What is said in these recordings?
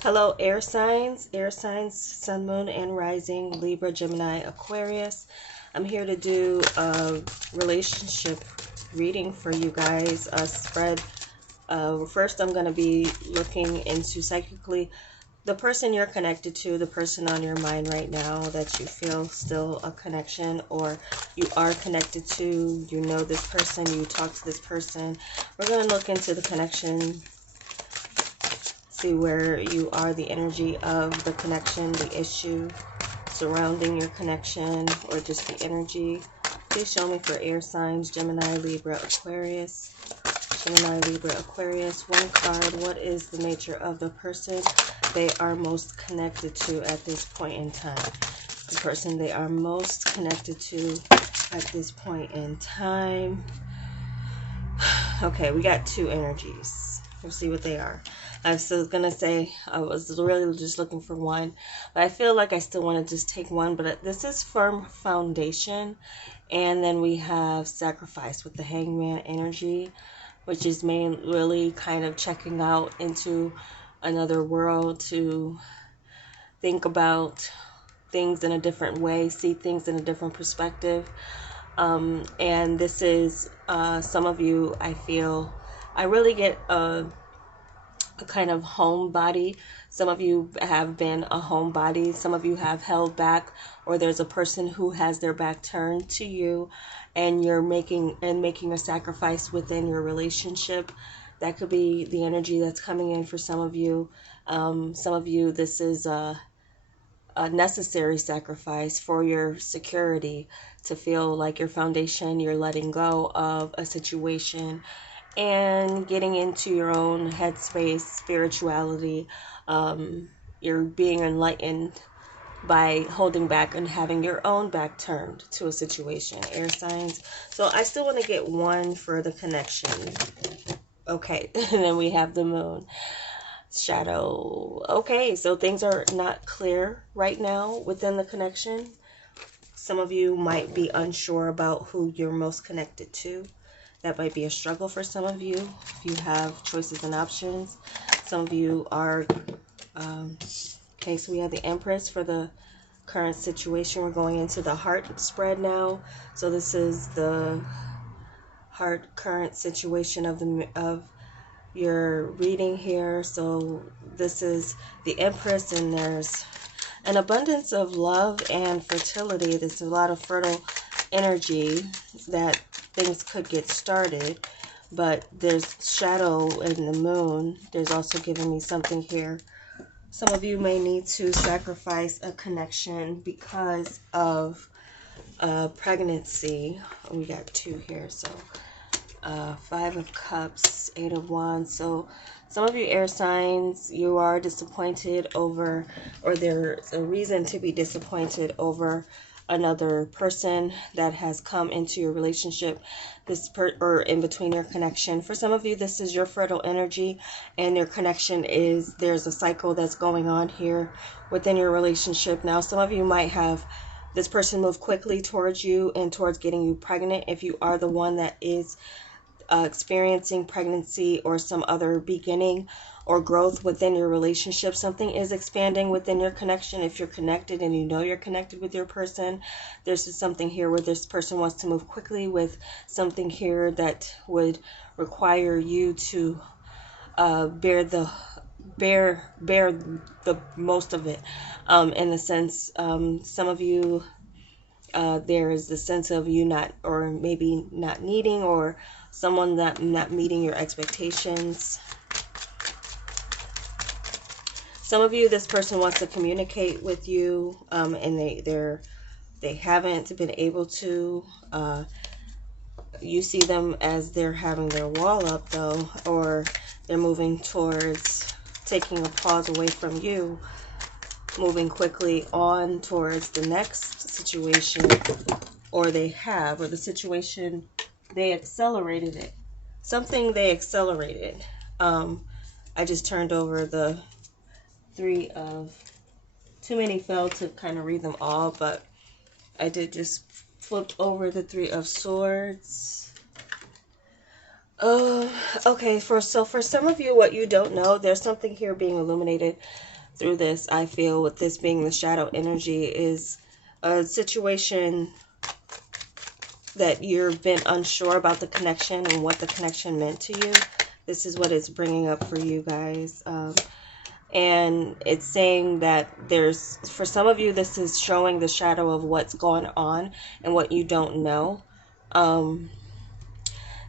Hello, air signs, sun, moon, and rising, Libra, Gemini, Aquarius. I'm here to do a relationship reading for you guys, a spread. First, I'm going to be looking into psychically the person you're connected to, the person on your mind right now that you feel still a connection, or you are connected to, you know this person, you talk to this person. We're going to look into the connection, see where you are, the energy of the connection, the issue surrounding your connection, or just the energy. Please show me for air signs, Gemini, Libra, Aquarius. Gemini, Libra, Aquarius. One card. What is the nature of the person they are most connected to at this point in time? The person they are most connected to at this point in time. Okay, we got two energies. We'll see what they are. I was still gonna say I was really just looking for one, but I feel like I still want to just take one. But this is firm foundation, and then we have sacrifice with the hangman energy, which is really kind of checking out into another world to think about things in a different way, see things in a different perspective. And this is some of you, I feel I really get a kind of homebody. Some of you have been a homebody. Some of you have held back, or there's a person who has their back turned to you, and you're making a sacrifice within your relationship. That could be the energy that's coming in for some of you. Some of you, this is a necessary sacrifice for your security, to feel like your foundation, you're letting go of a situation and getting into your own headspace, spirituality. You're being enlightened by holding back and having your own back turned to a situation. Air signs. So I still want to get one for the connection. Okay, and then we have the moon. Shadow. Okay, so things are not clear right now within the connection. Some of you might be unsure about who you're most connected to. That might be a struggle for some of you if you have choices and options. Some of you are, okay, so we have the Empress for the current situation. We're going into the heart spread now. So this is the heart current situation of your reading here. So this is the Empress, and there's an abundance of love and fertility. There's a lot of fertile energy that things could get started, but there's shadow in the moon. There's also giving me something here. Some of you may need to sacrifice a connection because of pregnancy. We got two here, so Five of Cups, Eight of Wands. So some of you air signs, you are disappointed over, or there's a reason to be disappointed over another person that has come into your relationship, or in between your connection. For some of you, this is your fertile energy, and your connection is, there's a cycle that's going on here within your relationship. Now, some of you might have this person move quickly towards you and towards getting you pregnant. If you are the one that is experiencing pregnancy or some other beginning or growth within your relationship, something is expanding within your connection. If you're connected and you know you're connected with your person, there's something here where this person wants to move quickly with something here that would require you to bear the most of it, in the sense, some of you, there is the sense of you not, or maybe not needing, or someone that not meeting your expectations. Some of you, this person wants to communicate with you, and they haven't been able to. You see them as they're having their wall up, though, or they're moving towards taking a pause away from you, moving quickly on towards the next situation, or the situation, they accelerated it. Something they accelerated. I just turned over the three of, too many fell to kind of read them all, but I did just flip over the Three of Swords. Uh, okay, for some of you, what you don't know, there's something here being illuminated through this. I feel with this being the shadow energy is a situation that you've been unsure about the connection and what the connection meant to you. This is what it's bringing up for you guys. And it's saying that there's, for some of you, this is showing the shadow of what's going on and what you don't know.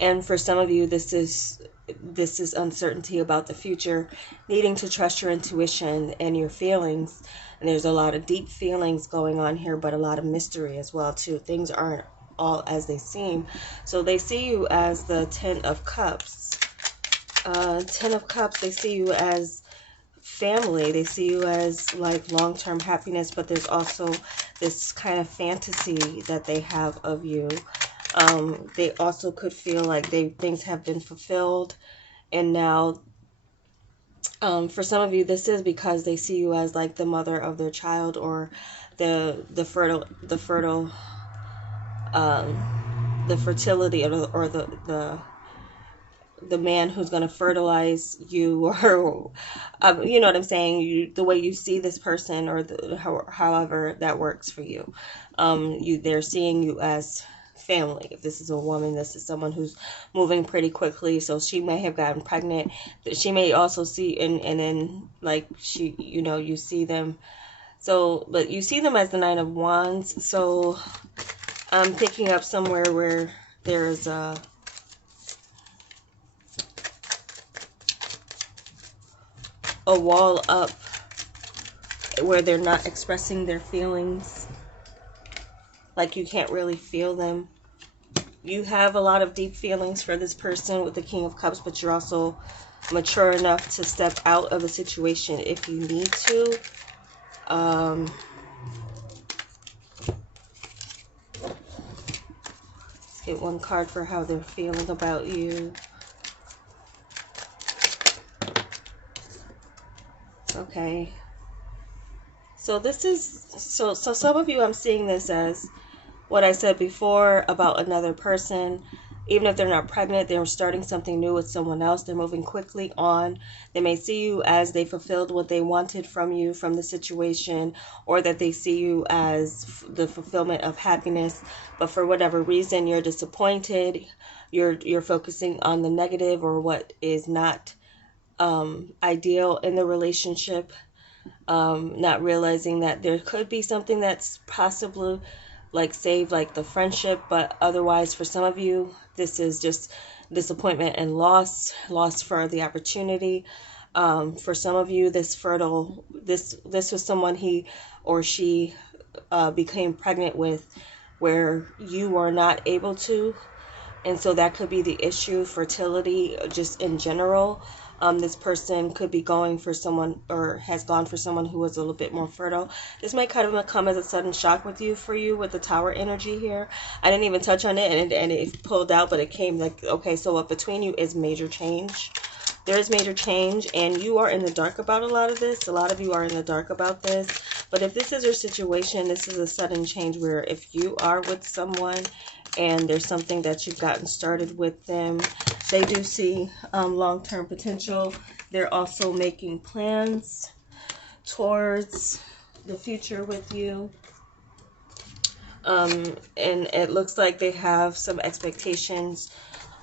And for some of you, this is uncertainty about the future, needing to trust your intuition and your feelings. And there's a lot of deep feelings going on here, but a lot of mystery as well too. Things aren't all as they seem. So they see you as the Ten of Cups. Ten of Cups, they see you as family. They see you as like long-term happiness, but there's also this kind of fantasy that they have of you. They also could feel like things have been fulfilled, and now for some of you, this is because they see you as like the mother of their child, or the fertility, or the man who's going to fertilize you, or you know what I'm saying, the way you see this person, or however that works for you. They're seeing you as family. If this is a woman, this is someone who's moving pretty quickly, so she may have gotten pregnant. She may also see, and then like she, you see them, so, but you see them as the Nine of Wands. So I'm picking up somewhere where there's a wall up, where they're not expressing their feelings, like you can't really feel them. You have a lot of deep feelings for this person with the King of Cups, but you're also mature enough to step out of a situation if you need to. Let's get one card for how they're feeling about you. Okay. So this is, so some of you, I'm seeing this as what I said before about another person. Even if they're not pregnant, they're starting something new with someone else. They're moving quickly on. They may see you as they fulfilled what they wanted from you, from the situation, or that they see you as the fulfillment of happiness. But for whatever reason, you're disappointed. You're focusing on the negative, or what is not ideal in the relationship. Not realizing that there could be something that's possibly like save like the friendship, but otherwise for some of you, this is just disappointment and loss for the opportunity. For some of you, this was someone he or she became pregnant with, where you were not able to, and so that could be the issue. Fertility, just in general. This person could be going for someone, or has gone for someone who was a little bit more fertile. This might kind of come as a sudden shock with you with the Tower energy here. I didn't even touch on it, and it pulled out, but it came like, okay, so what between you is major change. There is major change, and you are in the dark about a lot of this. A lot of you are in the dark about this. But if this is your situation, this is a sudden change where if you are with someone and there's something that you've gotten started with them, they do see long-term potential. They're also making plans towards the future with you. And it looks like they have some expectations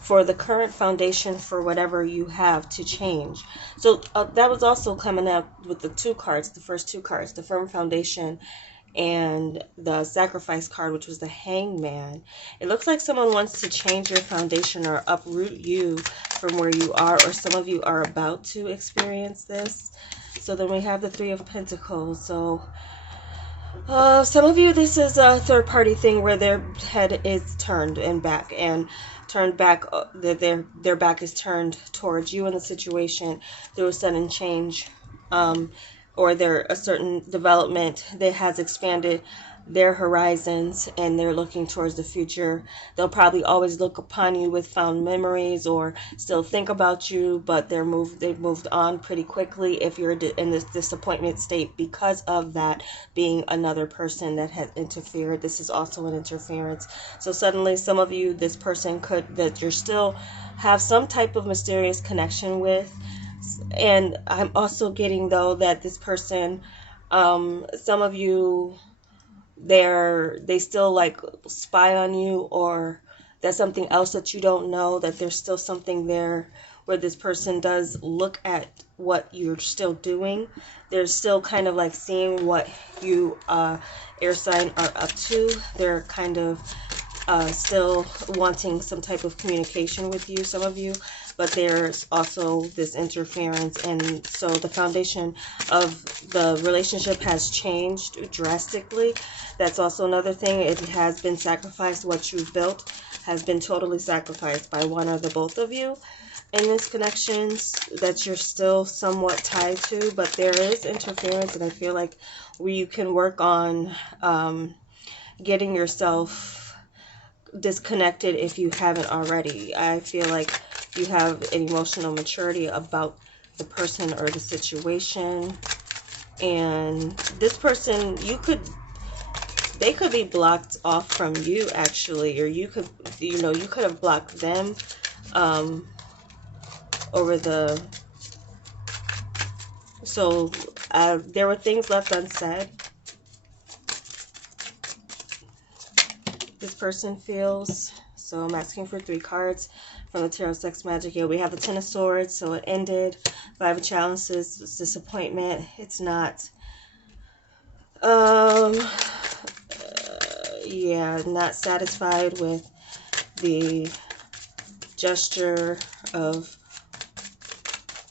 for the current foundation for whatever you have to change. So that was also coming up with the two cards, the first two cards, the firm foundation and the sacrifice card, which was the Hangman. It looks like someone wants to change your foundation or uproot you from where you are, or some of you are about to experience this. So then we have the Three of Pentacles. So some of you, this is a third-party thing where their head is turned back, their back is turned towards you in the situation through a sudden change, or a certain development that has expanded their horizons and they're looking towards the future. They'll probably always look upon you with fond memories or still think about you, but they've moved on pretty quickly if you're in this disappointment state because of that being another person that has interfered. This is also an interference. So suddenly some of you, this person that you're still have some type of mysterious connection with. And I'm also getting though that this person, some of you, they still like spy on you, or that's something else that you don't know, that there's still something there where this person does look at what you're still doing. They're still kind of like seeing what you air sign are up to. They're kind of still wanting some type of communication with you, some of you, but there's also this interference, and so the foundation of the relationship has changed drastically. That's also another thing. It has been sacrificed. What you've built has been totally sacrificed by one or the both of you in this connections that you're still somewhat tied to, but there is interference, and I feel like you can work on getting yourself disconnected if you haven't already. I feel like you have an emotional maturity about the person or the situation, and this person, they could be blocked off from you actually, or you could have blocked them over the, so there were things left unsaid. This person feels. So I'm asking for 3 cards from the Tarot Sex Magic here. We have the Ten of Swords, so it ended. 5 of Chalices, it's disappointment. It's not. Yeah, not satisfied with the gesture of,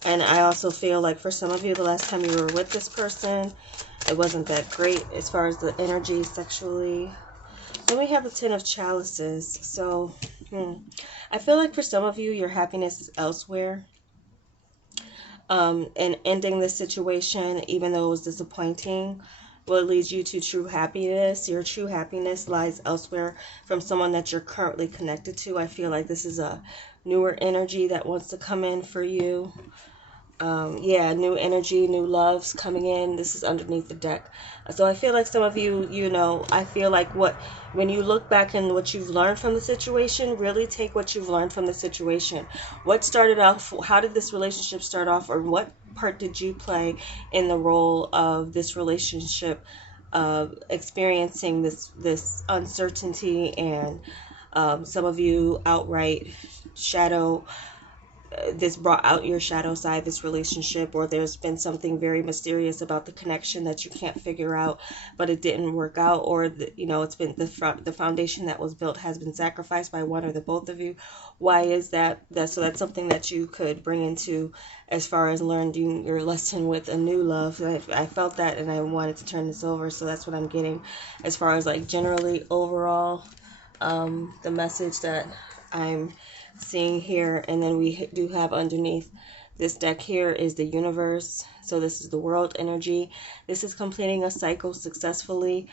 and I also feel like for some of you, the last time you were with this person, it wasn't that great as far as the energy sexually. Then we have the Ten of Chalices. So, I feel like for some of you, your happiness is elsewhere. And ending this situation, even though it was disappointing, will lead you to true happiness. Your true happiness lies elsewhere from someone that you're currently connected to. I feel like this is a newer energy that wants to come in for you. Yeah, new energy, new loves coming in. This is underneath the deck. So I feel like some of you, I feel like when you look back and what you've learned from the situation, really take what you've learned from the situation. What started off, how did this relationship start off, or what part did you play in the role of this relationship, experiencing this uncertainty, and some of you outright shadow, this brought out your shadow side, this relationship, or there's been something very mysterious about the connection that you can't figure out, but it didn't work out, or it's been the foundation that was built has been sacrificed by one or the both of you. Why is that? So that's something that you could bring into as far as learning your lesson with a new love. I felt that, and I wanted to turn this over, so that's what I'm getting as far as like generally overall the message that I'm seeing here. And then we do have underneath this deck here is the universe. So this is the world energy. This is completing a cycle successfully.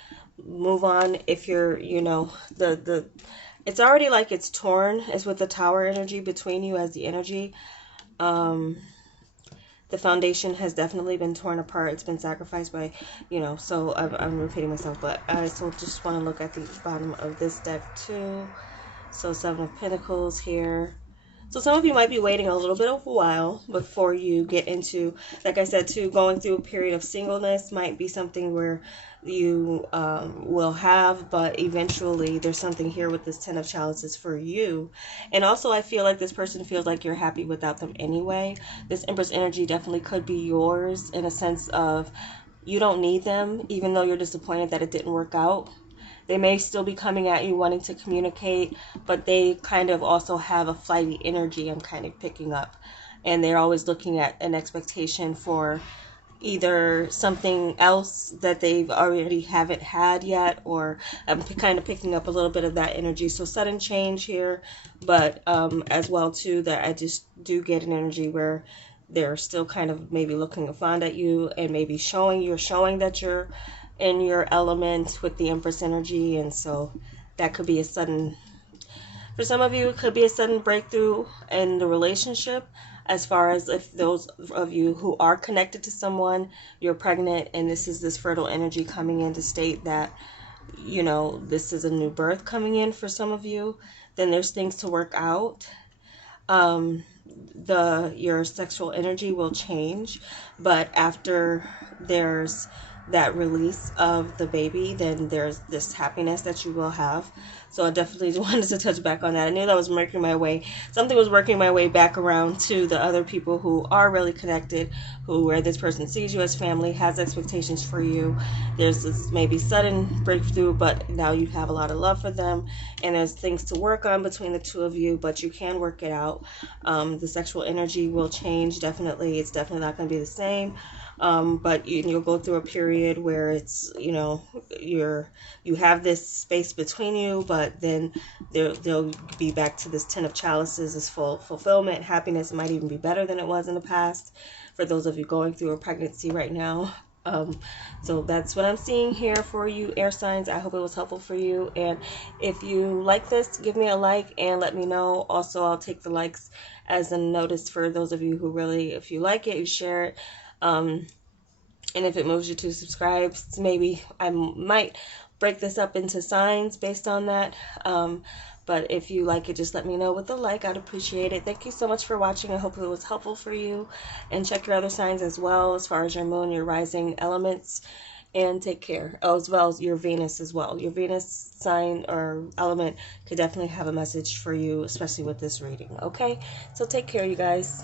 Move on. If you're, it's already like it's torn. It's with the Tower energy between you as the energy. The foundation has definitely been torn apart. It's been sacrificed by, so I'm repeating myself, but I still just want to look at the bottom of this deck too. So 7 of Pentacles here. So some of you might be waiting a little bit of a while before you get into, like I said too, going through a period of singleness might be something where you will have, but eventually there's something here with this 10 of Chalices for you. And also I feel like this person feels like you're happy without them anyway. This Empress energy definitely could be yours in a sense of you don't need them, even though you're disappointed that it didn't work out. They may still be coming at you wanting to communicate, but they kind of also have a flighty energy I'm kind of picking up. And they're always looking at an expectation for either something else that they've already haven't had yet, or I'm kind of picking up a little bit of that energy. So sudden change here, but as well too that I just do get an energy where they're still kind of maybe looking fond at you and maybe showing that you're in your element with the Empress energy, and so that could be a sudden, for some of you, it could be a sudden breakthrough in the relationship. As far as if those of you who are connected to someone, you're pregnant, and this is this fertile energy coming in to state that, you know, this is a new birth coming in for some of you, then there's things to work out. Your sexual energy will change, but after there's that release of the baby, then there's this happiness that you will have. So I definitely wanted to touch back on that. I knew that was working my way. Something was working my way back around to the other people who are really connected, where this person sees you as family, has expectations for you. There's this maybe sudden breakthrough, but now you have a lot of love for them, and there's things to work on between the two of you, but you can work it out. The sexual energy will change, definitely. It's definitely not going to be the same. But you'll go through a period where it's, you know, you have this space between you, but then they'll be back to this 10 of chalices, this full fulfillment, happiness. It might even be better than it was in the past for those of you going through a pregnancy right now. So that's what I'm seeing here for you, air signs. I hope it was helpful for you. And if you like this, give me a like and let me know. Also, I'll take the likes as a notice for those of you who really, if you like it, you share it. And if it moves you to subscribe, maybe I might break this up into signs based on that. But if you like it, just let me know with a like. I'd appreciate it. Thank you so much for watching. I hope it was helpful for you. And check your other signs as well, as far as your moon, your rising elements. And take care, as well as your Venus as well. Your Venus sign or element could definitely have a message for you, especially with this reading. Okay? So take care, you guys.